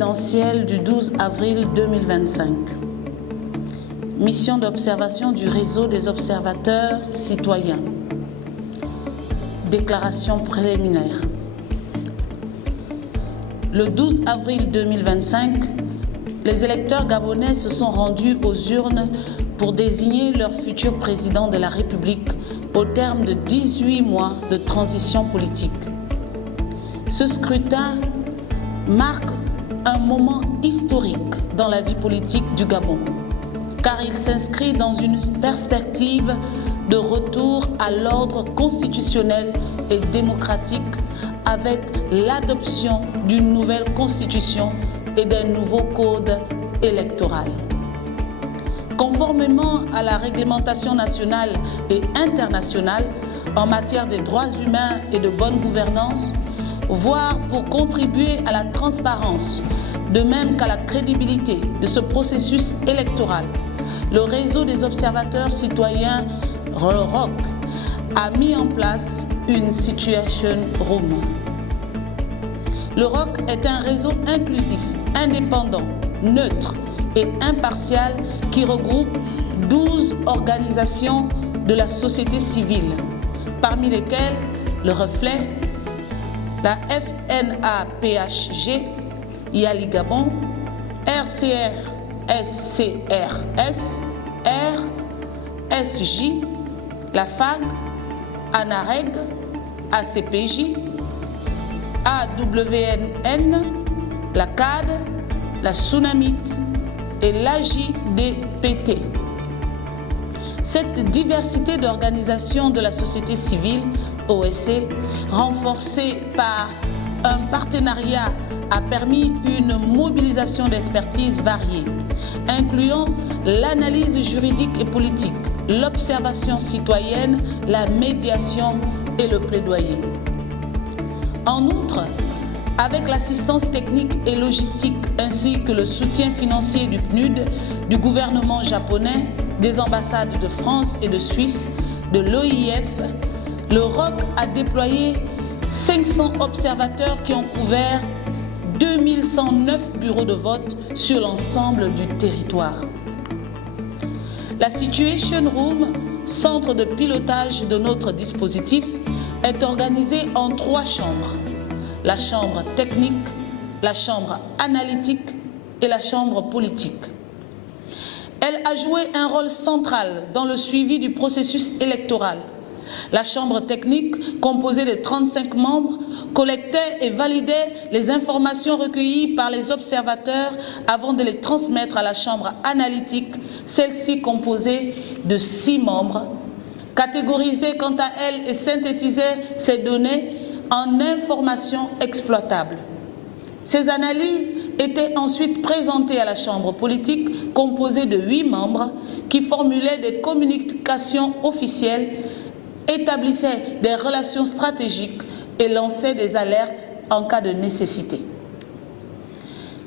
présidentielle du 12 avril 2025. Mission d'observation du réseau des observateurs citoyens. Déclaration préliminaire. Le 12 avril 2025, les électeurs gabonais se sont rendus aux urnes pour désigner leur futur président de la République au terme de 18 mois de transition politique. Ce scrutin marque un moment historique dans la vie politique du Gabon, car il s'inscrit dans une perspective de retour à l'ordre constitutionnel et démocratique avec l'adoption d'une nouvelle constitution et d'un nouveau code électoral. Conformément à la réglementation nationale et internationale en matière des droits humains et de bonne gouvernance, voire pour contribuer à la transparence, de même qu'à la crédibilité de ce processus électoral, le réseau des observateurs citoyens, ROC, a mis en place une Situation Room. Le ROC est un réseau inclusif, indépendant, neutre et impartial qui regroupe 12 organisations de la société civile, parmi lesquelles le Reflet, la FNAPHG, Yali Gabon, RCR-SCRS, RSJ, la FAG, ANAREG, ACPJ, AWNN, la CAD, la Tsunamite et l'AJDPT. Cette diversité d'organisations de la société civile, OSC, renforcée par un partenariat, a permis une mobilisation d'expertise variée, incluant l'analyse juridique et politique, l'observation citoyenne, la médiation et le plaidoyer. En outre, avec l'assistance technique et logistique ainsi que le soutien financier du PNUD, du gouvernement japonais, des ambassades de France et de Suisse, de l'OIF, le ROC a déployé 500 observateurs qui ont couvert 2109 bureaux de vote sur l'ensemble du territoire. La Situation Room, centre de pilotage de notre dispositif, est organisée en 3 chambres. La chambre technique, la chambre analytique et la chambre politique. Elle a joué un rôle central dans le suivi du processus électoral. La chambre technique, composée de 35 membres, collectait et validait les informations recueillies par les observateurs avant de les transmettre à la chambre analytique, celle-ci composée de 6 membres, catégorisait quant à elle et synthétisait ces données en informations exploitables. Ces analyses étaient ensuite présentées à la chambre politique composée de 8 membres qui formulaient des communications officielles, établissaient des relations stratégiques et lançaient des alertes en cas de nécessité.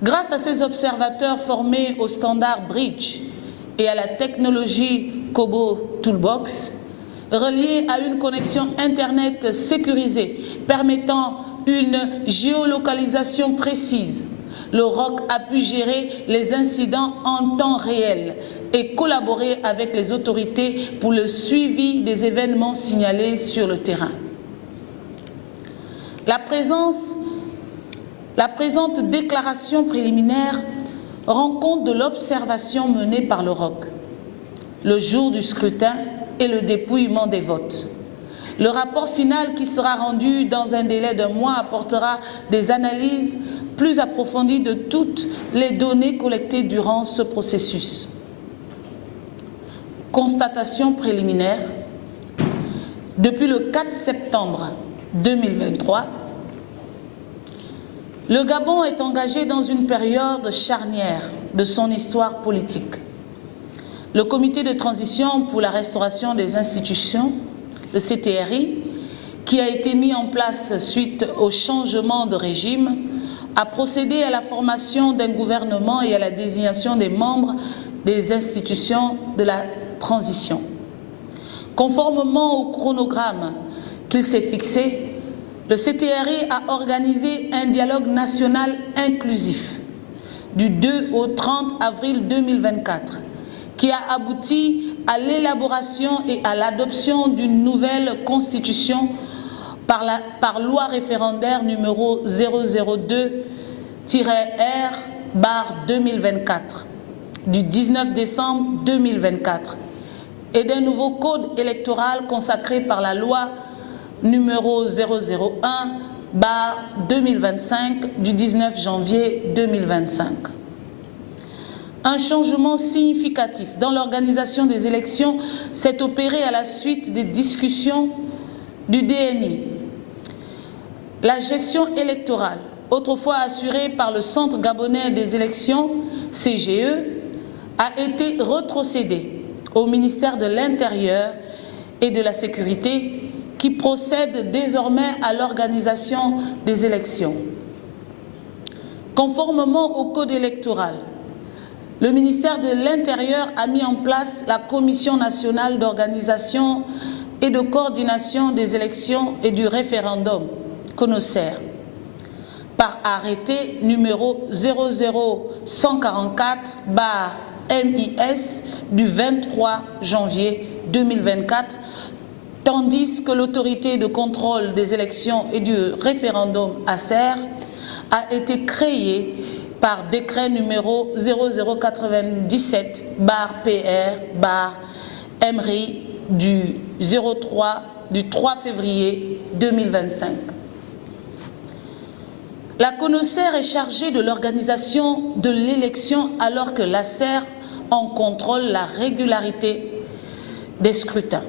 Grâce à ces observateurs formés au standard Bridge et à la technologie Kobo Toolbox, reliés à une connexion Internet sécurisée permettant une géolocalisation précise, le ROC a pu gérer les incidents en temps réel et collaborer avec les autorités pour le suivi des événements signalés sur le terrain. La présente déclaration préliminaire rend compte de l'observation menée par le ROC le jour du scrutin et le dépouillement des votes. Le rapport final qui sera rendu dans un délai d'1 mois apportera des analyses plus approfondies de toutes les données collectées durant ce processus. Constatation préliminaire. Depuis le 4 septembre 2023, le Gabon est engagé dans une période charnière de son histoire politique. Le comité de transition pour la restauration des institutions, le CTRI, qui a été mis en place suite au changement de régime, a procédé à la formation d'un gouvernement et à la désignation des membres des institutions de la transition. Conformément au chronogramme qu'il s'est fixé, le CTRI a organisé un dialogue national inclusif du 2 au 30 avril 2024, qui a abouti à l'élaboration et à l'adoption d'une nouvelle constitution par loi référendaire numéro 002-R/2024 du 19 décembre 2024 et d'un nouveau code électoral consacré par la loi numéro 001/2025 du 19 janvier 2025. Un changement significatif dans l'organisation des élections s'est opéré à la suite des discussions du DNI. La gestion électorale, autrefois assurée par le Centre gabonais des élections, CGE, a été rétrocédée au ministère de l'Intérieur et de la Sécurité, qui procède désormais à l'organisation des élections. Conformément au code électoral, le ministère de l'Intérieur a mis en place la Commission nationale d'organisation et de coordination des élections et du référendum, CONOCER, par arrêté numéro 00144/MIS du 23 janvier 2024, tandis que l'autorité de contrôle des élections et du référendum ACER a été créée par décret numéro 0097/PR/MRI du 3 février 2025. La CONOCER est chargée de l'organisation de l'élection alors que l'ACER en contrôle la régularité des scrutins.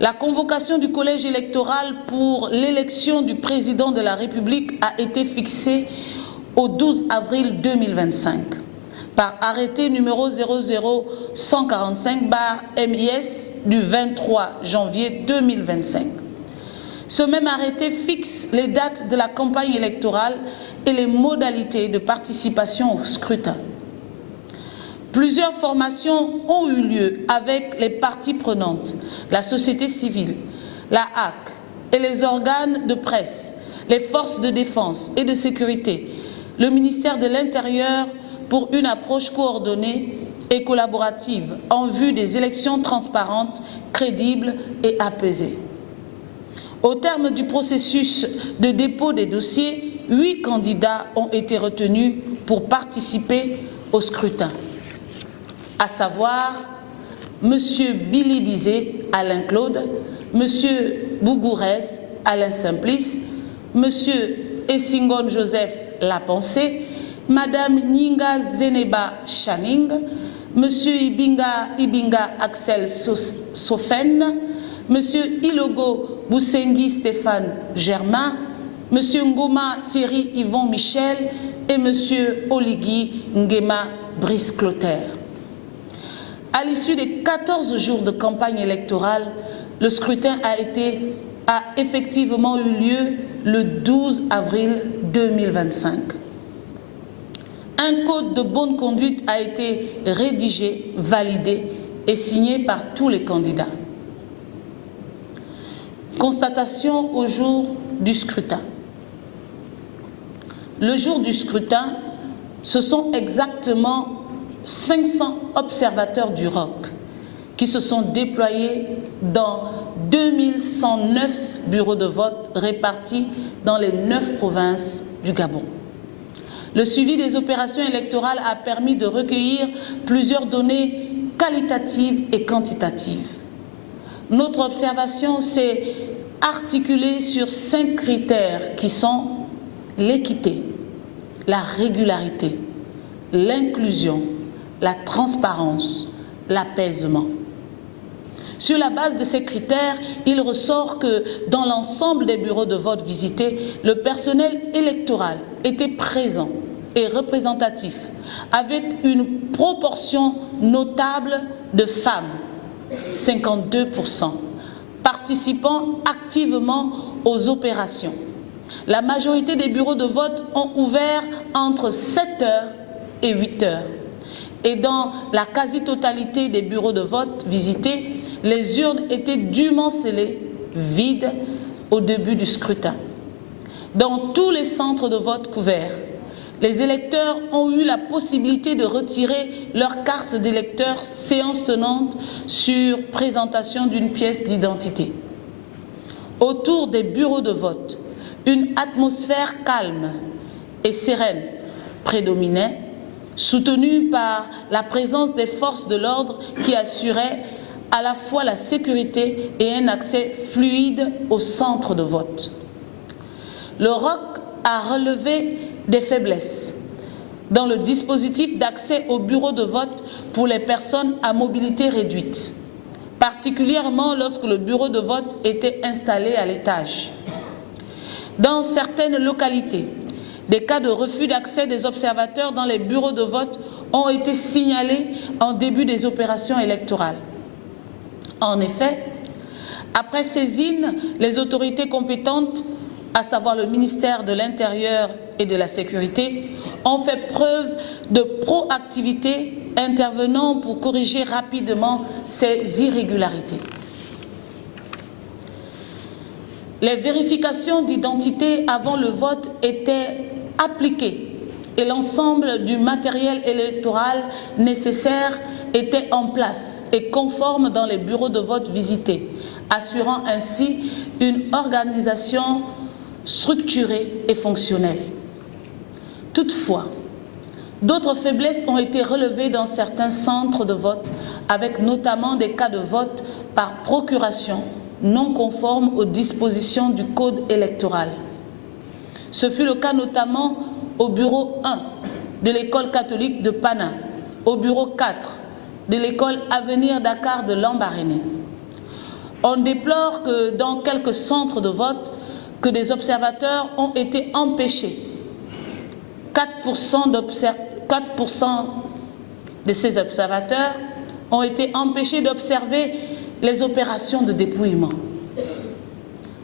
La convocation du collège électoral pour l'élection du président de la République a été fixée au 12 avril 2025 par arrêté numéro 00145/MIS du 23 janvier 2025. Ce même arrêté fixe les dates de la campagne électorale et les modalités de participation au scrutin. Plusieurs formations ont eu lieu avec les parties prenantes, la société civile, la HAC et les organes de presse, les forces de défense et de sécurité, le ministère de l'Intérieur pour une approche coordonnée et collaborative en vue des élections transparentes, crédibles et apaisées. Au terme du processus de dépôt des dossiers, 8 candidats ont été retenus pour participer au scrutin, à savoir M. Billy Bizet, Alain Claude, M. Bougourès, Alain Simplice, M. Essingon Joseph Lapensée, Mme Ninga Zeneba Channing, M. Ibinga Axel Sofen, M. Ilogo Boussengi Stéphane Germain, M. Ngoma Thierry Yvon Michel et M. Oligui Ngema Brice Clotaire. À l'issue des 14 jours de campagne électorale, le scrutin a effectivement eu lieu le 12 avril 2025. Un code de bonne conduite a été rédigé, validé et signé par tous les candidats. Constatation au jour du scrutin. Le jour du scrutin, ce sont exactement 500 observateurs du ROC qui se sont déployés dans 2109 bureaux de vote répartis dans les 9 provinces du Gabon. Le suivi des opérations électorales a permis de recueillir plusieurs données qualitatives et quantitatives. Notre observation s'est articulée sur 5 critères qui sont l'équité, la régularité, l'inclusion, la transparence, l'apaisement. Sur la base de ces critères, il ressort que dans l'ensemble des bureaux de vote visités, le personnel électoral était présent et représentatif, avec une proportion notable de femmes, 52%, participant activement aux opérations. La majorité des bureaux de vote ont ouvert entre 7h et 8h. Et dans la quasi-totalité des bureaux de vote visités, les urnes étaient dûment scellées, vides au début du scrutin. Dans tous les centres de vote couverts, les électeurs ont eu la possibilité de retirer leur carte d'électeur séance tenante sur présentation d'une pièce d'identité. Autour des bureaux de vote, une atmosphère calme et sereine prédominait, soutenue par la présence des forces de l'ordre qui assuraient à la fois la sécurité et un accès fluide au centre de vote. Le ROC a relevé des faiblesses dans le dispositif d'accès au bureau de vote pour les personnes à mobilité réduite, particulièrement lorsque le bureau de vote était installé à l'étage. Dans certaines localités, des cas de refus d'accès des observateurs dans les bureaux de vote ont été signalés en début des opérations électorales. En effet, après saisine, les autorités compétentes, à savoir le ministère de l'Intérieur et de la Sécurité, ont fait preuve de proactivité intervenant pour corriger rapidement ces irrégularités. Les vérifications d'identité avant le vote étaient appliquées et l'ensemble du matériel électoral nécessaire était en place et conforme dans les bureaux de vote visités, assurant ainsi une organisation structurée et fonctionnelle. Toutefois, d'autres faiblesses ont été relevées dans certains centres de vote, avec notamment des cas de vote par procuration non conformes aux dispositions du Code électoral. Ce fut le cas notamment au bureau 1 de l'école catholique de Pana, au bureau 4 de l'école Avenir Dakar de Lambaréné. On déplore que dans quelques centres de vote, que des observateurs ont été empêchés. 4% de ces observateurs ont été empêchés d'observer les opérations de dépouillement.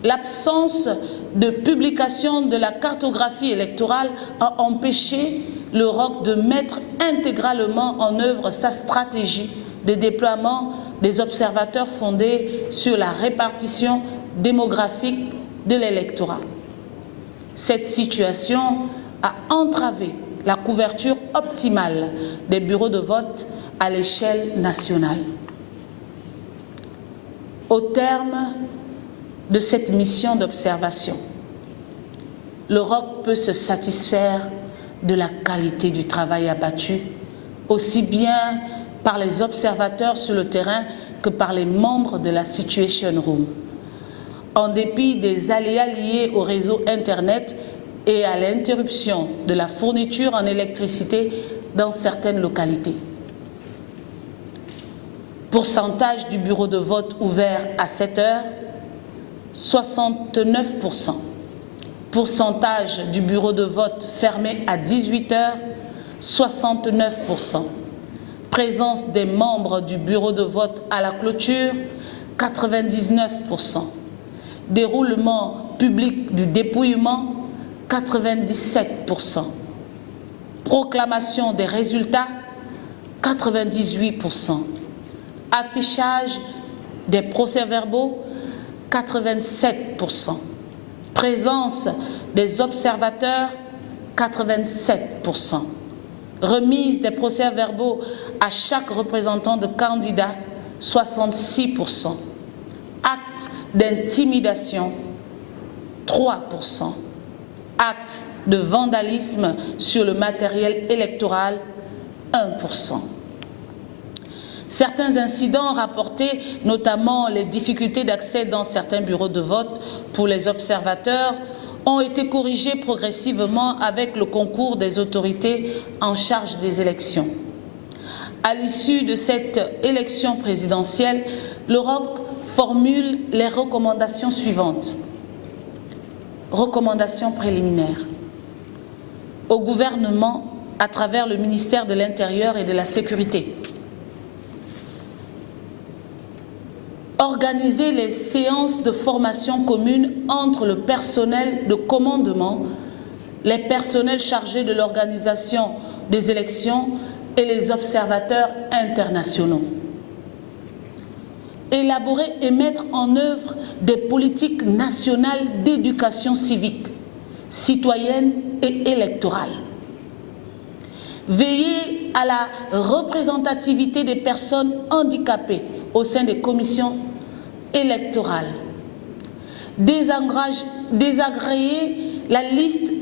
L'absence de publication de la cartographie électorale a empêché le ROC de mettre intégralement en œuvre sa stratégie de déploiement des observateurs fondée sur la répartition démographique de l'électorat. Cette situation a entravé la couverture optimale des bureaux de vote à l'échelle nationale. Au terme de cette mission d'observation, le ROC peut se satisfaire de la qualité du travail abattu, aussi bien par les observateurs sur le terrain que par les membres de la Situation Room. En dépit des aléas liés au réseau Internet et à l'interruption de la fourniture en électricité dans certaines localités. Pourcentage du bureau de vote ouvert à 7 heures, 69%. Pourcentage du bureau de vote fermé à 18 heures, 69%. Présence des membres du bureau de vote à la clôture, 99%. Déroulement public du dépouillement, 97%. Proclamation des résultats, 98%. Affichage des procès-verbaux, 87%. Présence des observateurs, 87%. Remise des procès-verbaux à chaque représentant de candidat, 66%. Acte d'intimidation, 3%. Acte de vandalisme sur le matériel électoral, 1%. Certains incidents rapportés, notamment les difficultés d'accès dans certains bureaux de vote pour les observateurs, ont été corrigés progressivement avec le concours des autorités en charge des élections. À l'issue de cette élection présidentielle, le ROC formule les recommandations suivantes. Recommandations préliminaires. Au gouvernement, à travers le ministère de l'Intérieur et de la Sécurité. Organiser les séances de formation commune entre le personnel de commandement, les personnels chargés de l'organisation des élections et les observateurs internationaux. Élaborer et mettre en œuvre des politiques nationales d'éducation civique, citoyenne et électorale. veiller à la représentativité des personnes handicapées au sein des commissions électorales, désagréger la liste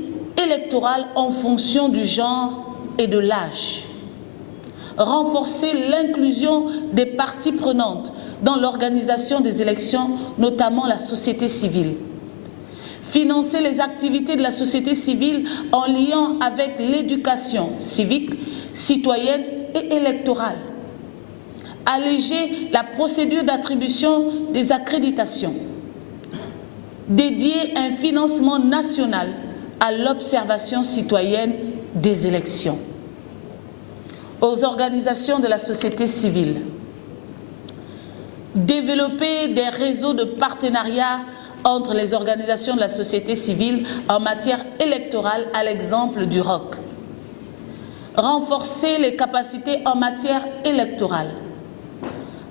électorale en fonction du genre et de l'âge, renforcer l'inclusion des parties prenantes dans l'organisation des élections, notamment la société civile, financer les activités de la société civile en lien avec l'éducation civique, citoyenne et électorale, alléger la procédure d'attribution des accréditations, dédier un financement national à l'observation citoyenne des élections. Aux organisations de la société civile, développer des réseaux de partenariat entre les organisations de la société civile en matière électorale, à l'exemple du ROC. Renforcer les capacités en matière électorale.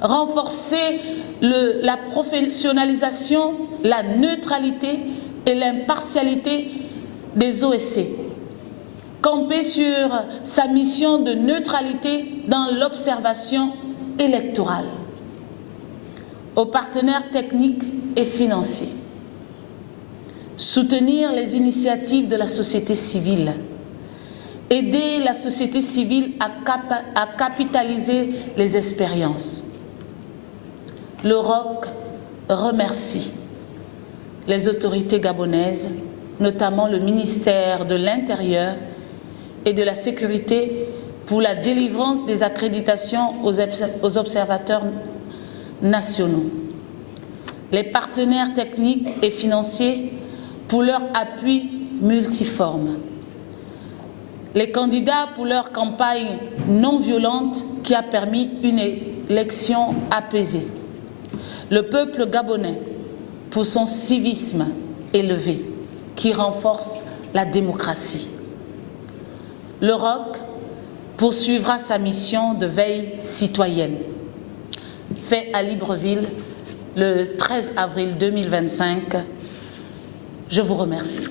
Renforcer la professionnalisation, la neutralité et l'impartialité des OSC. Camper sur sa mission de neutralité dans l'observation électorale. Aux partenaires techniques et financiers. Soutenir les initiatives de la société civile. Aider la société civile à capitaliser les expériences. Le ROC remercie les autorités gabonaises, notamment le ministère de l'Intérieur et de la Sécurité, pour la délivrance des accréditations aux observateurs nationaux. Les partenaires techniques et financiers pour leur appui multiforme. Les candidats pour leur campagne non violente qui a permis une élection apaisée. Le peuple gabonais pour son civisme élevé qui renforce la démocratie. Le ROC poursuivra sa mission de veille citoyenne. Fait à Libreville le 13 avril 2025. Je vous remercie.